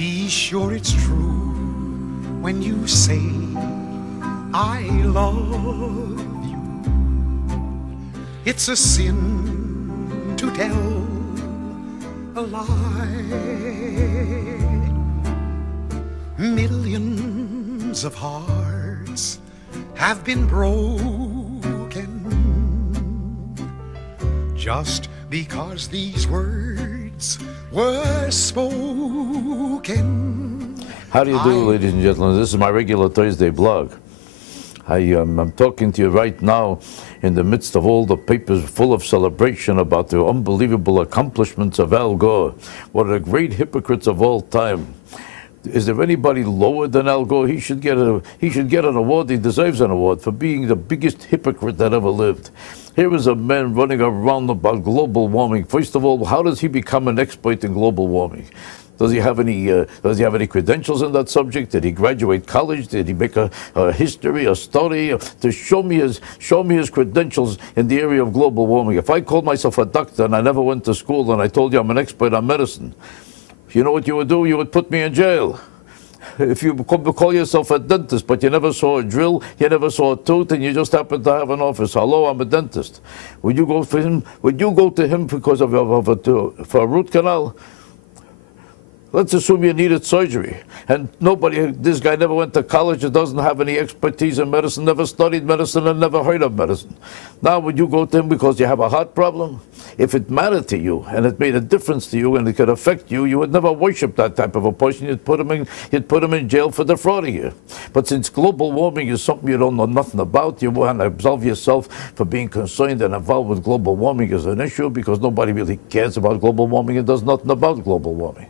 Be sure it's true when you say I love you. It's a sin to tell a lie. Millions of hearts have been broken just because these words were spoken. How do you do, ladies and gentlemen? This is my regular Thursday blog. I'm talking to you right now in the midst of all the papers full of celebration about the unbelievable accomplishments of Al Gore, one of the great hypocrites of all time. Is there anybody lower than Al Gore? He should get an award. He deserves an award for being the biggest hypocrite that ever lived. Here is a man running around about global warming. First of all, how does he become an expert in global warming? Does he have any credentials in that subject? Did he graduate college? Did he make a history, a study to show me his credentials in the area of global warming? If I called myself a doctor and I never went to school and I told you I'm an expert on medicine, you know what you would do? You would put me in jail. If you call yourself a dentist, but you never saw a drill, you never saw a tooth, and you just happen to have an office. Hello, I'm a dentist. Would you go for him? Would you go to him because for a root canal? Let's assume you needed surgery, and this guy never went to college, and doesn't have any expertise in medicine, never studied medicine, and never heard of medicine. Now, would you go to him because you have a heart problem? If it mattered to you, and it made a difference to you, and it could affect you, you would never worship that type of a person. You'd put him in jail for defrauding you. But since global warming is something you don't know nothing about, you want to absolve yourself for being concerned and involved with global warming as an issue, because nobody really cares about global warming and does nothing about global warming.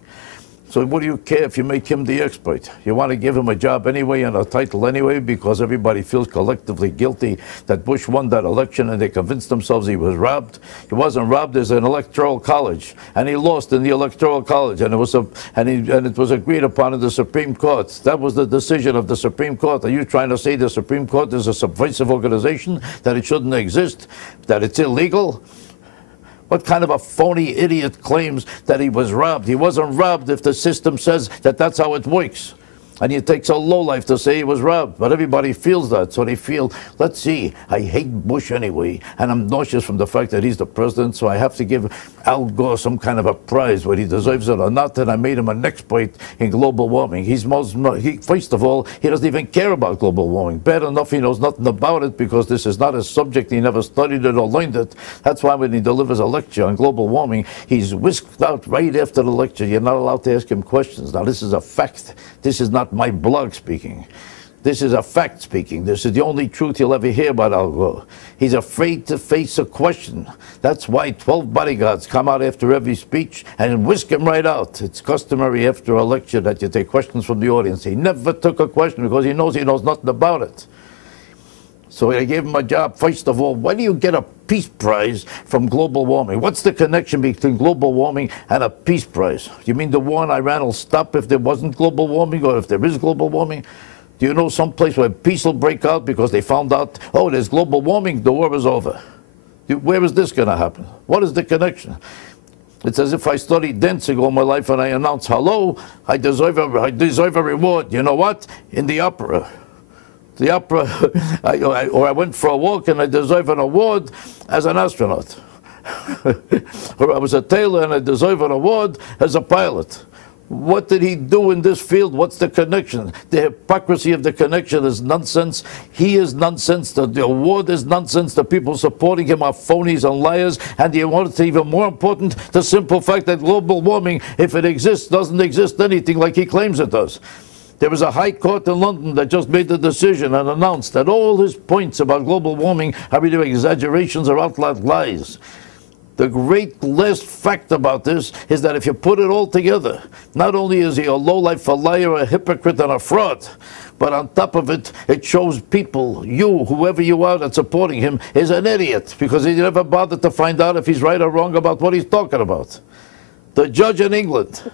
So what do you care if you make him the expert? You want to give him a job anyway and a title anyway because everybody feels collectively guilty that Bush won that election and they convinced themselves he was robbed. He wasn't robbed. There's an electoral college, and he lost in the electoral college, and it was agreed upon in the Supreme Court. That was the decision of the Supreme Court. Are you trying to say the Supreme Court is a subversive organization, that it shouldn't exist, that it's illegal? What kind of a phony idiot claims that he was robbed? He wasn't robbed if the system says that that's how it works. And it takes a lowlife to say he was robbed. But everybody feels that. So they feel, let's see, I hate Bush anyway. And I'm nauseous from the fact that he's the president. So I have to give Al Gore some kind of a prize, whether he deserves it or not. And I made him an expert in global warming. First of all, he doesn't even care about global warming. Bad enough he knows nothing about it because this is not his subject. He never studied it or learned it. That's why when he delivers a lecture on global warming, he's whisked out right after the lecture. You're not allowed to ask him questions. Now, this is a fact. This is not my blog speaking. This is a fact speaking. This is the only truth you'll ever hear about Al Gore. He's afraid to face a question. That's why 12 bodyguards come out after every speech and whisk him right out. It's customary after a lecture that you take questions from the audience. He never took a question because he knows nothing about it. So I gave him a job. First of all, why do you get a peace prize from global warming? What's the connection between global warming and a peace prize? You mean the war in Iran will stop if there wasn't global warming, or if there is global warming? Do you know some place where peace will break out because they found out, oh, there's global warming, the war is over? Where is this going to happen? What is the connection? It's as if I studied dancing all my life and I announce, hello, I deserve a reward. You know what? In the opera. Or I went for a walk and I deserve an award as an astronaut. Or I was a tailor and I deserve an award as a pilot. What did he do in this field? What's the connection? The hypocrisy of the connection is nonsense. He is nonsense. The award is nonsense. The people supporting him are phonies and liars. And you want it even more important, the simple fact that global warming, if it exists, doesn't exist anything like he claims it does. There was a high court in London that just made the decision and announced that all his points about global warming are either exaggerations or outright lies. The great last fact about this is that if you put it all together, not only is he a lowlife, a liar, a hypocrite, and a fraud, but on top of it, it shows people, you, whoever you are that's supporting him, is an idiot because he never bothered to find out if he's right or wrong about what he's talking about. The judge in England,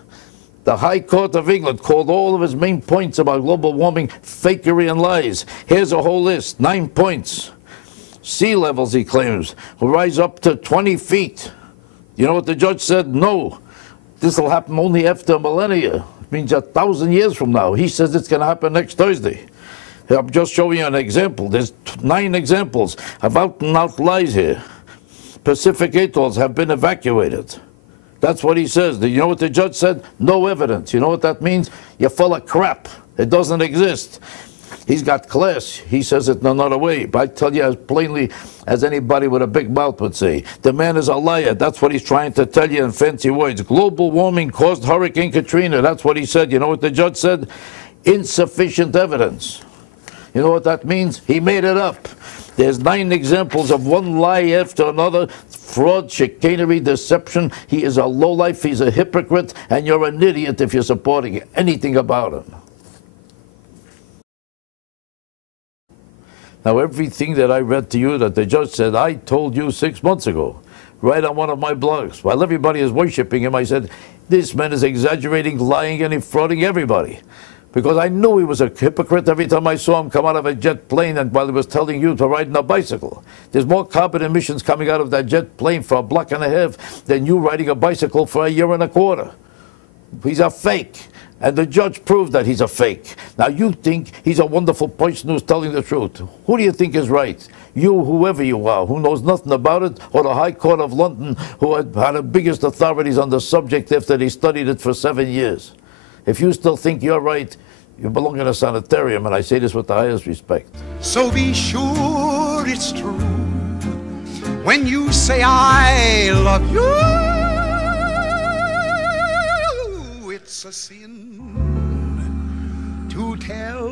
the High Court of England, called all of his main points about global warming fakery and lies. Here's a whole list, 9 points. Sea levels, he claims, will rise up to 20 feet. You know what the judge said? No. This will happen only after millennia. means 1,000 years from now. He says it's going to happen next Thursday. I'm just showing you an example. There's 9 examples of out-and-out lies here. Pacific atolls have been evacuated. That's what he says. You know what the judge said? No evidence. You know what that means? You're full of crap. It doesn't exist. He's got class. He says it in another way. But I tell you as plainly as anybody with a big mouth would say. The man is a liar. That's what he's trying to tell you in fancy words. Global warming caused Hurricane Katrina. That's what he said. You know what the judge said? Insufficient evidence. You know what that means? He made it up. There's 9 examples of one lie after another. Fraud, chicanery, deception. He is a lowlife. He's a hypocrite. And you're an idiot if you're supporting anything about him. Now, everything that I read to you that the judge said, I told you 6 months ago, right on one of my blogs. While everybody is worshiping him, I said, this man is exaggerating, lying, and defrauding everybody. Because I knew he was a hypocrite every time I saw him come out of a jet plane and while he was telling you to ride on a bicycle. There's more carbon emissions coming out of that jet plane for 1.5 blocks than you riding a bicycle for 1.25 years. He's a fake. And the judge proved that he's a fake. Now you think he's a wonderful person who's telling the truth. Who do you think is right? You, whoever you are, who knows nothing about it, or the High Court of London, who had the biggest authorities on the subject after they studied it for 7 years? If you still think you're right, you belong in a sanitarium, and I say this with the highest respect. So be sure it's true when you say I love you. It's a sin to tell